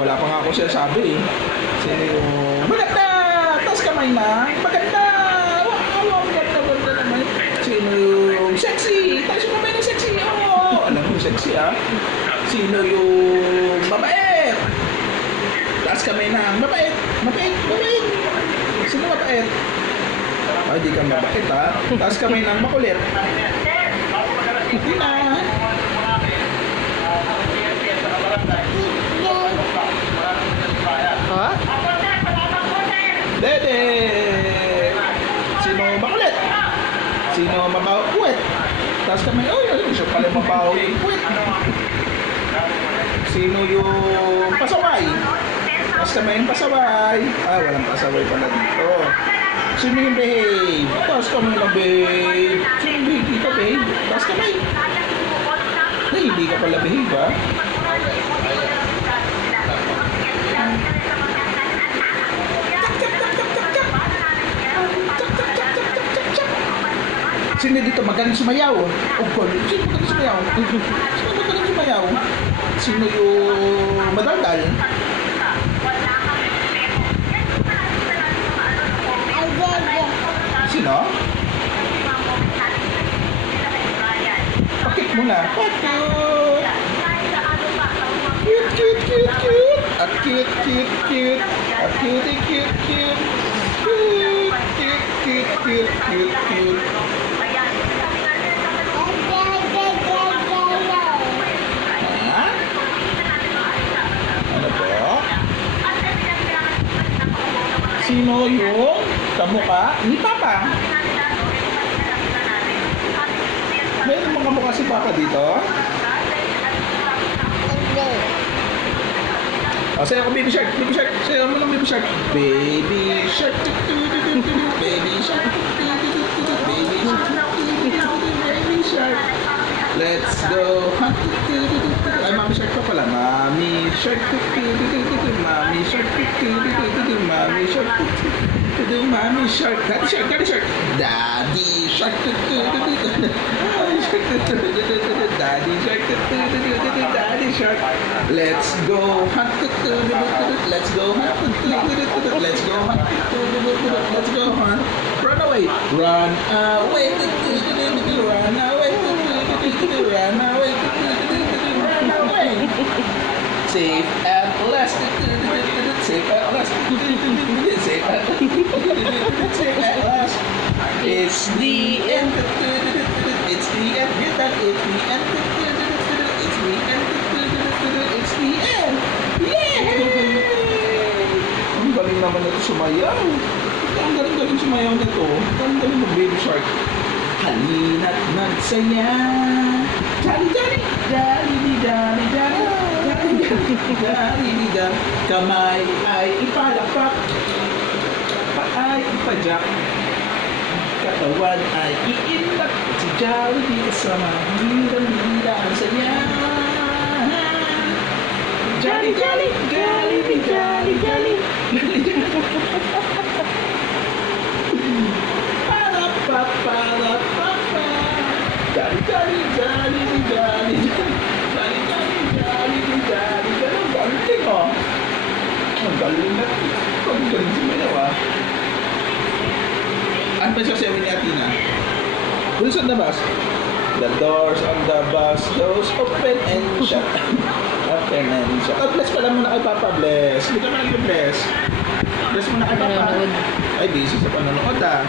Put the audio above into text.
Wala pa nga ako sinasabi eh. Sino yung maganda! Taas kamay na! Maganda! Wow! Maganda naman! Sino yung sexy? Taas yung kamay na sexy! Oh! Alam mo sexy ah? Sino yung mabait? Taas kamay na mabait! Mabait! Mabait! Sino mabait? Ay, di ka mabait ha? Taas kamay na makulit! Hindi na! Ha? Dede! Sino makulit? Sino mabaho? Puwet! Taas kamay, oh, siya pala mabaho yung puwet. Sino yung pasaway? Taas kamay yung pasaway. Ah, walang pasaway pala dito. Sino yung behave? Taas kamay na behave. Sino yung behave dito, behave? Taas kamay. Ay, hindi ka pala behave, ha? Sino dito magaling sumayaw? Oh, galing. Sino magaling sumayaw? Sino magaling sumayaw? Sino yung madaldal? Sino? Pakit mo na. Pakit! Cute, cute, cute, cute! At cute, cute, cute! At cute, cute, cute! Cute, cute, cute, cute, cute, cute! Ha? Ano po? Sino yung kamukha ni Papa? Mayroon mga mukha si Papa dito? Oh, sayo ko baby shark, baby shark. Sayo mo lang baby shark. Baby shark, baby shark, baby shark, baby shark. Let's go. Ay, mami shark pa pala. Mami shark, mami shark, mami shark, mami shark, daddy shark, daddy shark, daddy shark, daddy shark, daddy shark. Let's go hunt, let's go hunt, let's go hunt, let's go hunt. Run away, run away, run away, run away, run away. Safe at last, safe at last, safe at last, safe at last. It's the end, it's the end, it's the end, it's the end. It's the end! Yay! Ang galing naman ito sumayaw. Ang galing sumayaw nito. Ang galing mag-baby shark. Halina't magsaya. Jolly, jolly, jolly, jolly, jolly, jolly, jolly, jolly. Kamay ay ipalakpak. Paay ipadyak. Katawan ay iinlak. Si Jollibee kasama. Hindang-hinda ang saya. Jolly, jolly, jolly, jolly, jolly. Para pa, para pa, pa. Jolly, jolly, jolly, jolly, jolly, jolly, jolly, jolly, jolly. Ang galing oh. Ang galing na. Ang galing sumayaw ah. Ano pa siya siyawin ni Atina? Who's on the bus? The doors on the bus, those open and shut. Open and shut. Oh, bless pala muna kay Papa, bless. Hindi ka man nag-bless. Bless muna kay Papa. Panonood. Ay, busy sa panonood ah.